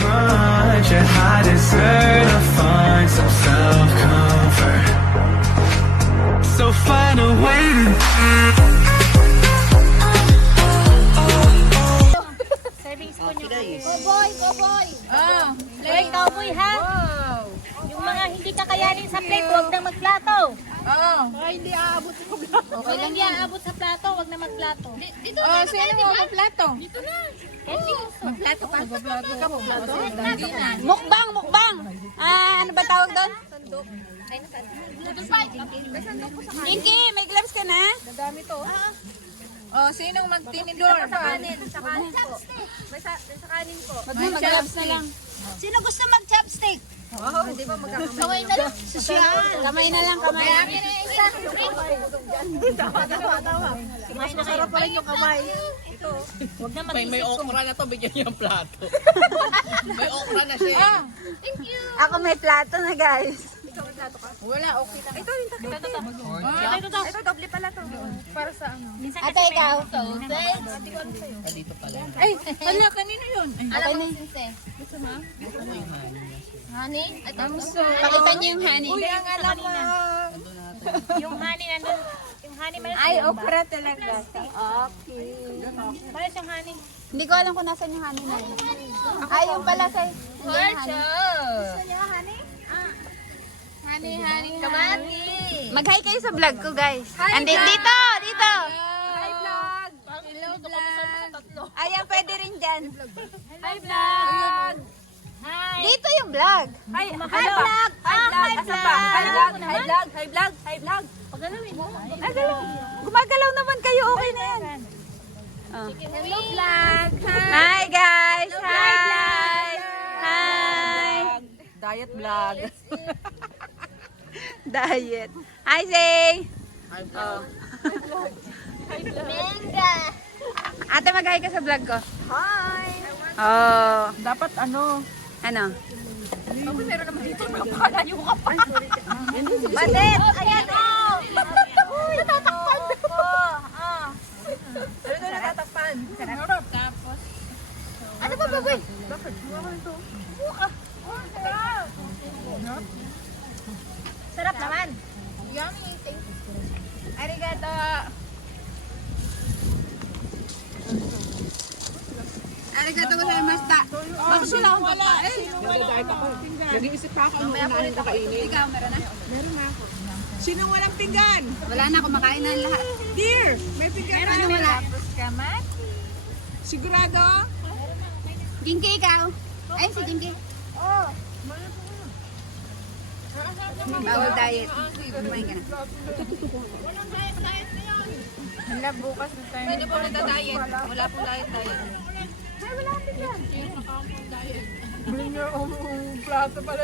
much, and I deserve to find some self-comfort. So find a way to Serving spoon yung cowboy, cowboy. Play cowboy ha. Yung mga hindi kakayanin sa plate, huwag na magplato. Baka hindi aabot sa plato. Okay lang yan, aabot sa plato, huwag na magplato. Dito na. Sino mo magplato? Dito na. Magplato ka? Magplato ka mo. Mukbang, mukbang. Ano ba tawag doon? Inky, may gloves ka na? Dadami to. Sinong magtinidor? Sa kanin. Sa kanin po. May sa kanin po. Mag-gloves na lang. Sino gusto mag-chopstick? Hindi ba magkakamayin? Kamay na lang. Sosyal. Kamay na lang, kamay. Kami na isa. Kamay na kayo. pa rin yung kamay. Huwag na May okra na to, bigyan niya ng plato. May okra na siya. Thank you. Ako may plato na, guys. Wala, okay lang. Ito yung takip. Ito, doble pala to. Para sa ano? Ate, ikaw. Dito pala. Ay, kanino yun? Alam mo, sise. Honey? Pakita niyo yung honey. Uy, ang alam mo. Yung honey nandun. Yung honey malas. Ay, okra talaga. Okay. Malas yung honey. Hindi ko alam kung nasan yung honey na yun. Ay, yung pala sa'yo. Kamati. Mag-hi kayo sa vlog ko, guys. Dito, dito. Hi, vlog. Hello, vlog. Ayan, pwede rin dyan. Hi, vlog. Hi. Dito yung vlog. Hi, vlog. Hi, vlog. Asan pa? Hi, vlog. Hi, vlog. Hi, vlog. Hi, vlog. Pagalawin mo. Gumagalaw naman kayo. Okay na yan. Hello, vlog. Hi, guys. Hi. Hi. Diet vlog. Diet. Hi, Zay. Menga. Ate, mag-hi ka sa vlog ko. Hi. Oh. Dapat ano? Ano? Meron naman dito. Napakalayo ka pa. Balit. Ayan o. Natatakpan. Ano na natatakpan? Tapos. Ano ba baboy? Bakit? Sarap naman. Yummy. Thank you. Arigato. Arigato gozaimashita. Bakit sila? Wala. Nag-diet ako. Nag-iisip pa ako ano unahin ko kainin. Ikaw, meron na? Sino walang pinggan? Wala na, kumakain na lahat. Dear, may pinggan ka na wala. Sigurado? Ginky, ikaw. Ay, si Ginky. Bawal diet. Kumain ka na. Hala, bukas na tayo. Pwede po nagda-diet. Wala po diet. Bring your own plato pala.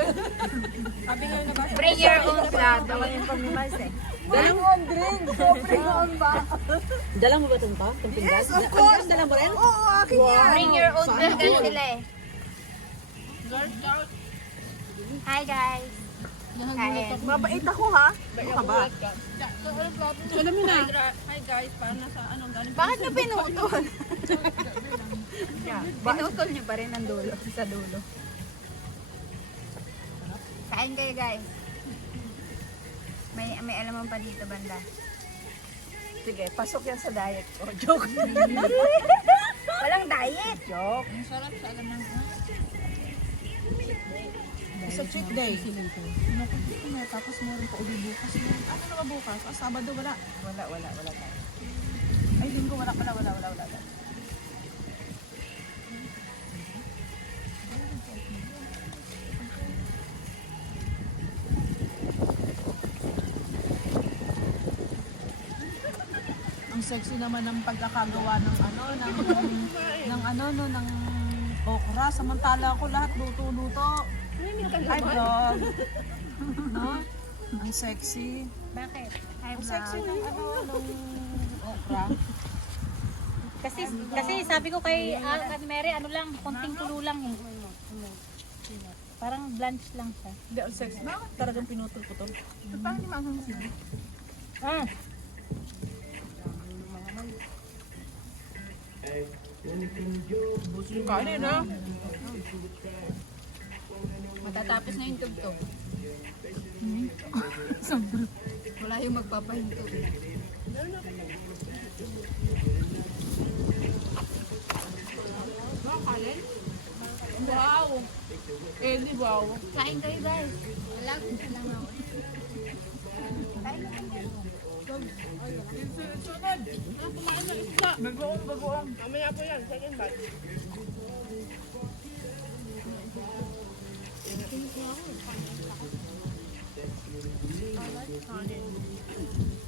Sabi nga na ba? Bring your own plato. Bring on drink. Bring on ba? Dala mo ba itong pa? Itong pinggan? Yes, of course. Dala mo rin? Oo, akin yan. Bring your own pinggan sila eh. Hi guys. Kain. Mabait ako ha. Ano ka ba? Alam mo na. Hi guys, paano nasa anong galing? Bakit nyo pinutol? Pinutol nyo pa rin ang dulo, sa dulo. Kain kayo guys. May alam pa dito banda. Sige, pasok yan sa diet ko. Joke. Walang diet. Joke. Sarap sa alam ng... It's a cheat day. Tapos meron pa uli bukas. Ano na ba bukas? Sabado wala. Wala tayo. Ay, linggo wala. Ang sexy naman ng pagkakagawa ng ng okra. Samantala ako lahat luto-luto. Hi, vlog. No? Ang sexy. Bakit? Ang sexy ng ng okra. Kasi sabi ko kay Mary, ano lang, konting tulo lang eh. Parang blanch lang siya. Hindi, ang sexy. Bakit talagang pinutol ko to? Parang hindi maanghang sila. Ah. Kainin na. Matatapos na yung tugtog. Wala yung magpapahinto. Wow! Eh, di wow. Kain kayo guys. Wala ko lang ako. Sunod! Kumain ng isda. Bagoong. Mamaya po yan, second bite.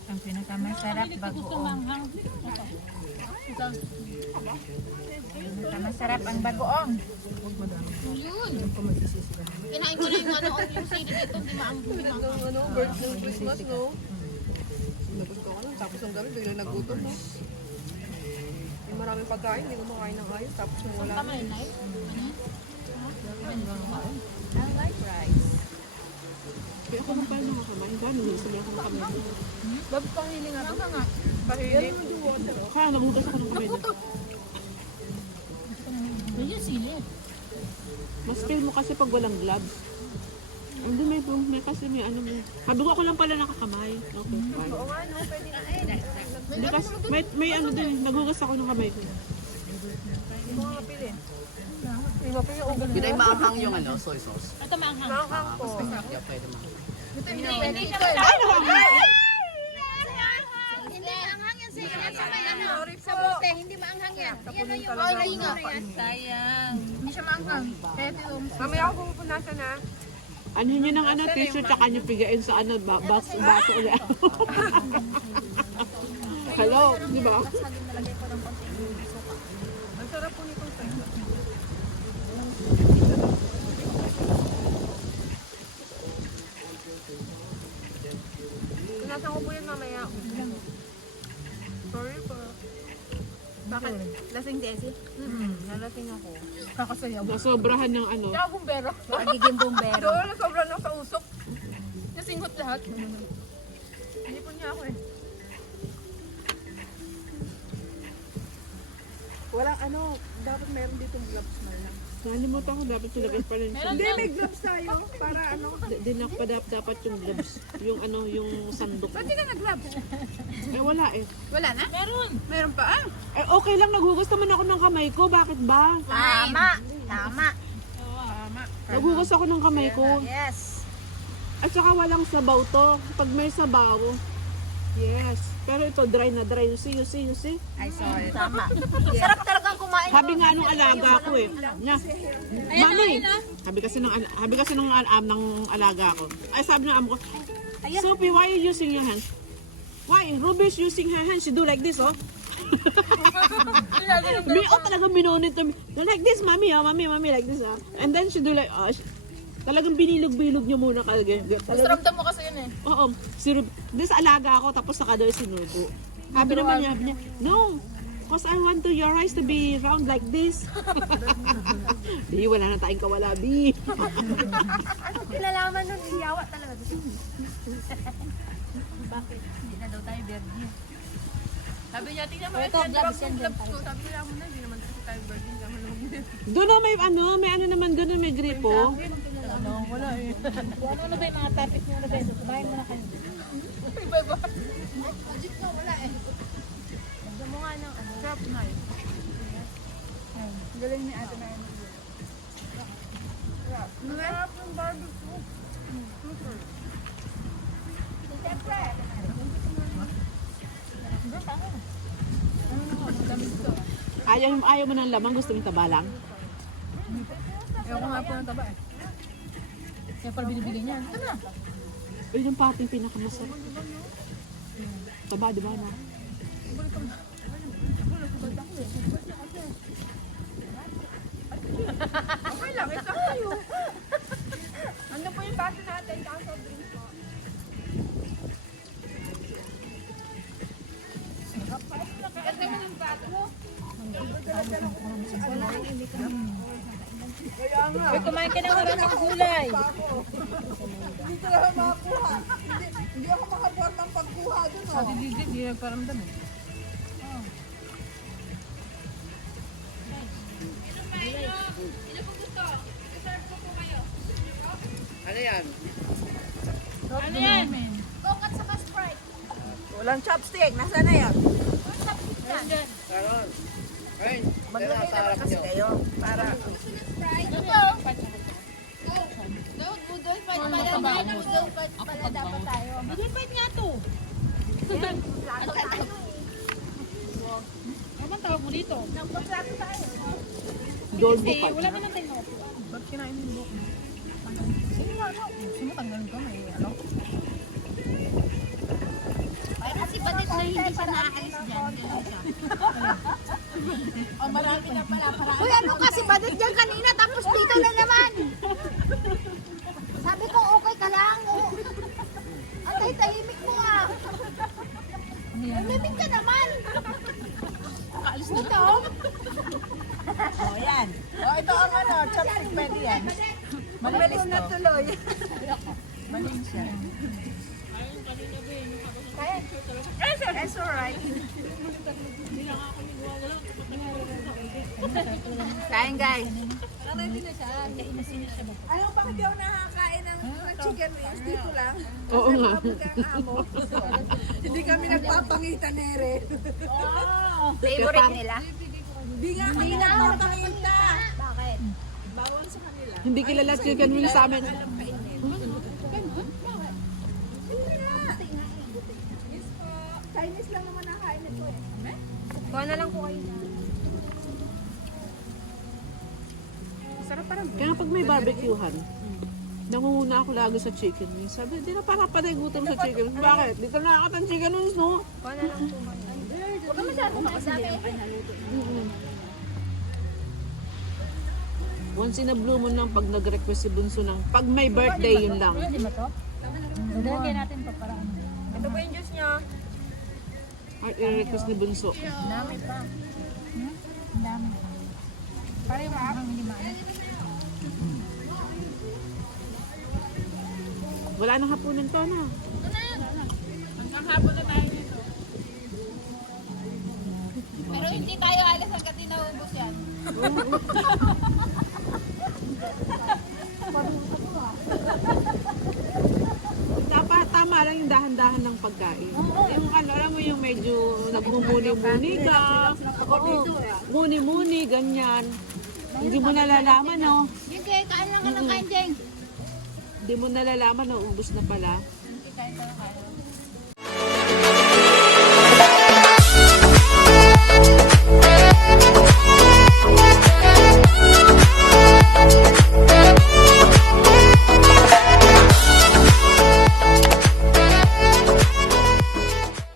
Ang pinakamasarap bagoong. Pinakamasarap ang bagoong. Yun. Kinain ko na yung ano, yung sili dito. Hindi maambong. Ano, birds ng Christmas, no? Nagusto ko lang, tapos ang gabi, biglang nagutom, no? May maraming pagkain, hindi ko makain ng ayos, tapos nung wala. Kamay knife. I like rice. Kaya ako nang paano makakain, gano'n, gusto mo ako makamay. Ba't pahili nga ito? Pahili? Kaya nagugas ako ng kamay na. Medyo sili. Mas feel mo kasi pag walang gloves. Hindi may kasi may ano may. Habugo ko lang pala nakakamay. Okay, fine. Oo nga, no, pwede na. Hindi kasi, may ano din, nagugas ako ng kamay ko. Hindi mo nga pili. Hindi na maanghang yung ano, soy sauce. Ito maanghang. Maanghang po. Kaya pwede maanghang. Hindi siya Ay, nakakain! Hindi maanghang yan sa may ano. Sa bote, hindi maanghang yan. Yan na yung oily nga. Sayang. Hindi siya maanghang. Kaya Mamaya ako pupunasan na. Ano nyo ng ano, tissue, tsaka nyo pigain sa ano, baso ulit. Hello, di ba? Ang sarap po nitong sa'yo. Tunasan ko po yan mamaya. Sorry po. Bakit? Lasing Desi? Nalasing ako. Kakasayaw. Nasobrahan ng ano. Kaya bumbero. Magiging bumbero. Doon, nasobrahan ako sa usok. Nasingot lahat. Hindi po niya ako eh. Walang ano, dapat meron ditong gloves na lang. Nalimutan ko, dapat silagay pa rin siya. Hindi, may gloves tayo. Para ano? Dapat yung gloves. Yung ano, yung sandok. Ba't di ka nag-gloves? Eh, wala eh. Wala na? Meron pa ah. Eh, okay lang, naghugas naman ako ng kamay ko. Bakit ba? Tama. Tama. Naghugas ako ng kamay ko. Yes. At saka walang sabaw to. Pag may sabaw, yes. Pero ito, dry na dry. You see? Ay, sorry. Tama. Sarap talagang kumain. Sabi nga nung alaga ko eh. Nya, Mami, sabi kasi ng alaga ko. Ay, sabi ng amo ko, Sophie, why are you using your hands? Why? Ruby's using her hands. She do like this, oh. Talagang binonit. Like this, Mami, oh. Mami, like this, oh. And then she do like, talagang binilog-bilog niya muna kalagay. Ramdam mo kasi yun eh. Oo. This alaga ako, tapos saka daw sinubo. Sabi naman niya, no. Because I want your eyes to be round like this. Di, wala na tayong kawalabi. Anong kinalaman nun? Iyawa talaga. Bakit? Hindi na daw tayo virgin. Sabi niya, tingnan mo, Ito, gloves yan dyan. sabi niya mo na, hindi naman kasi tayo virgin. Doon na may ano naman, doon may gripo. Wala eh. Ano ba yung mga topic nyo na ba? Kumain mo na kayo. Iba-iba. Budget ko, wala eh. Ganda mo nga ng ano. Crap na yun. Galing ni ate na yun. Crap ng barbecue. Siyempre. Ayaw mo ng lamang, gusto mo taba lang? Ayaw ko nga po ng taba eh. Kaya pala binibili niyan. Ito na. Yun yung pating pinakamasarap. Taba, di ba na? Okay lang, ito kayo. Ano po yung base natin? Kaso drinks mo. Ganda mo ng bato mo. Uy, kumain ka ng maraming gulay. Hindi talaga makakuha. Hindi ako makabuhat ng pagkuha dun. Sa Didi, hindi nagparamdam eh. yan? Ano yan? Coke at saka Sprite. Walang chopstick. Nasaan na yan? Karon. Ayun. Maglagay sa naman harap kasi nyo. kayo. Para Ito po. Dapat budol pa pala dapat tayo. Budol pa nga to. Ano tawag mo dito? Nagpaplato tayo. Dolbo ka. Wala naman tayo. ba't kinain mo yung Sino nga ano? Sumutanggalin ko may ano? Kasi batit na hindi siya naaalis dyan. Ganun siya. Marami na pala para. Uy, ano kasi batit dyan kanina tapos dito na naman. Sabi ko okay ka lang. Oh. Ang tahimik mo ah. Tahimik ka naman. Kaalis na to. Oh, yan. Oh, ito ang ano, chopstick pwede yan. Mabilis na tuloy. Malinis siya. It's alright. Kain guys. Alam mo bakit di ako nakakain ng chicken wings? Dito lang. Oo nga. Hindi kami nagpapangitan, Nere. Favorite nila? Hindi nga kami nagpapangita. Bakit? Bawal sa kanila. Hindi kilala chicken wings sa amin. Chinese lang naman nakain ito eh. Kuha na lang po kayo. Kaya pag may barbecuehan, nangunguna ako lagi sa chicken wings. Sabi, di na para gutom sa chicken wings. Bakit? Dito na ako ng chicken wings, no? Kuha na lang po kayo. Huwag ka masyadong makasama. Once in a blue moon lang pag nag-request si Bunso ng pag may birthday, yun lang. Hindi mo to? Dagyan natin pa para ano. Ito po yung juice niya. Ay, i-request ni Bunso. Ang dami pa. Ang dami pa. Para yung mahang hindi maalas. Wala nang hapunan to, na. Pero hindi tayo alas hanggat di naubos yan. Tama lang yung dahan-dahan ng pagkain. Yung ano, alam mo yung medyo nagmumuni-muni ka. Oo, muni-muni, ganyan. Hindi mo nalalaman, no? Yung kaya kaan lang ka ng kain, Jeng. Hindi mo nalalaman, no? Ubus na pala. Hindi kain tayo kain.